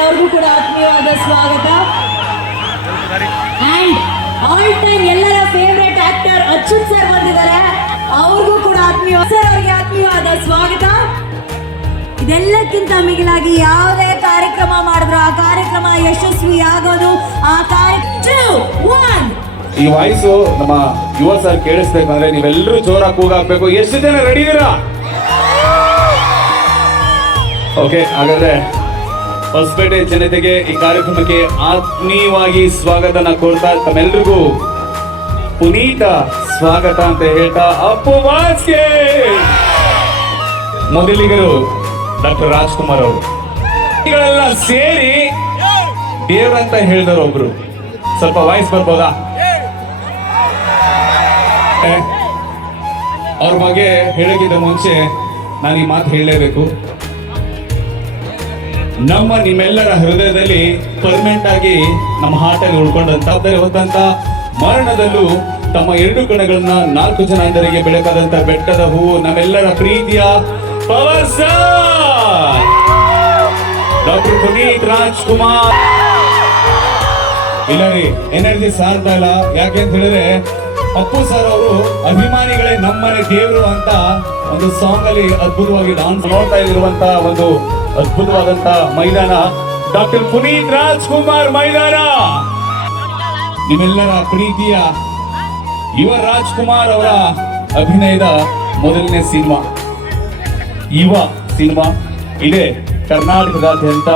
ಆತ್ಮೀಯವಾದ ಸ್ವಾಗತ. And all time ಎಲ್ಲರ ಫೇವ್ರೆಟ್ ಆಕ್ಟರ್ ಅಚ್ಯುತ್ ಸರ್ ಬಂದಿದ್ದಾರೆ. ಅವ್ರಿಗೂ ಕೂಡ ಆತ್ಮೀಯ ಸರ್ ಅವರಿಗೆ ಆತ್ಮೀಯವಾದ ಸ್ವಾಗತ. ಇದೆಲ್ಲಕ್ಕಿಂತ ಮಿಗಿಲಾಗಿ ಯಾವುದೇ ಕಾರ್ಯಕ್ರಮ ಮಾಡಿದ್ರು ಆ ಕಾರ್ಯಕ್ರಮ ಯಶಸ್ವಿ ಆಗೋದು ಆ ಕಾರ್ಯಕ್ರಮ. ಈ ವಾಯ್ಸು ನಮ್ಮ ಯುವ ಸರ್ ಕೇಳಿಸ್ಬೇಕಂದ್ರೆ ನೀವೆಲ್ಲರೂ ಜೋರಾಗಿ ಕೂಗಾಕ್ಬೇಕು. ಎಷ್ಟು ಜನ ರೆಡಿ ಇದೀರಾ ಓಕೆ ಹಾಗಾದ್ರೆ ಹೊಸಪೇಟೆ ಜನತೆಗೆ ಈ ಕಾರ್ಯಕ್ರಮಕ್ಕೆ ಆತ್ಮೀಯವಾಗಿ ಸ್ವಾಗತನ ಕೋರ್ತಾ ತಮ್ಮೆಲ್ರಿಗೂ ಪುನೀತ ಸ್ವಾಗತ ಅಂತ ಹೇಳ್ತಾ ಅಪ್ಪು ವಾಸ್ಗೆ ಮೊದಲಿಗರು ಡಾಕ್ಟರ್ ರಾಜ್ಕುಮಾರ್ ಅವರು. ಸೇರಿ ದೇವ್ರಂತ ಹೇಳಿದವರು ಒಬ್ರು. ಸ್ವಲ್ಪ ವಾಯ್ಸ್ ಬರ್ಬೋದಾ? ಅವ್ರ ಬಗ್ಗೆ ಹೇಳೋಕ್ಕಿಂತ ಮುಂಚೆ ನಾನು ಈ ಮಾತು ಹೇಳಲೇಬೇಕು. ನಮ್ಮ ನಿಮ್ಮೆಲ್ಲರ ಹೃದಯದಲ್ಲಿ ಪರ್ಮನೆಂಟ್ ಆಗಿ ನಮ್ಮ ಹಾಟಲ್ಲಿ ಉಳ್ಕೊಂಡಂತ ಹೊತ್ತಂತ ಮರಣದಲ್ಲೂ ತಮ್ಮ ಎರಡು ಕಣಗಳನ್ನ ನಾಲ್ಕು ಜನ ಎಂದರಿಗೆ ಬೆಳಕಾದಂತ ಬೆಟ್ಟದ ಹೂವು ನಮ್ಮೆಲ್ಲರ ಪ್ರೀತಿಯ power star doctor Puneeth Rajkumar. ಇಲ್ಲ ರೀ, ಎನರ್ಜಿ ಸಾರ್ತಾ ಇಲ್ಲ. ಯಾಕೆ ಅಂತ ಹೇಳಿದ್ರೆ, ಅಪ್ಪು ಸರ್ ಅವರು ಅಭಿಮಾನಿಗಳೇ ನಮ್ಮನೆ ದೇವರು ಅಂತ ಒಂದು ಸಾಂಗ್ ಅಲ್ಲಿ ಅದ್ಭುತವಾಗಿ ಡಾನ್ಸ್ ನೋಡ್ತಾ ಇರುವಂತ ಒಂದು ಅದ್ಭುತವಾದಂತ ಮೈದಾನ. ಡಾಕ್ಟರ್ ಪುನೀತ್ ರಾಜ್ಕುಮಾರ್ ಮೈದಾನ. ನಿಮ್ಮೆಲ್ಲರ ಪ್ರೀತಿಯ ಯುವ ರಾಜ್ಕುಮಾರ್ ಅವರ ಅಭಿನಯದ ಮೊದಲನೇ ಸಿನಿಮಾ. ಯುವ ಸಿನಿಮಾ. ಇದೆ ಕರ್ನಾಟಕದಾದ್ಯಂತ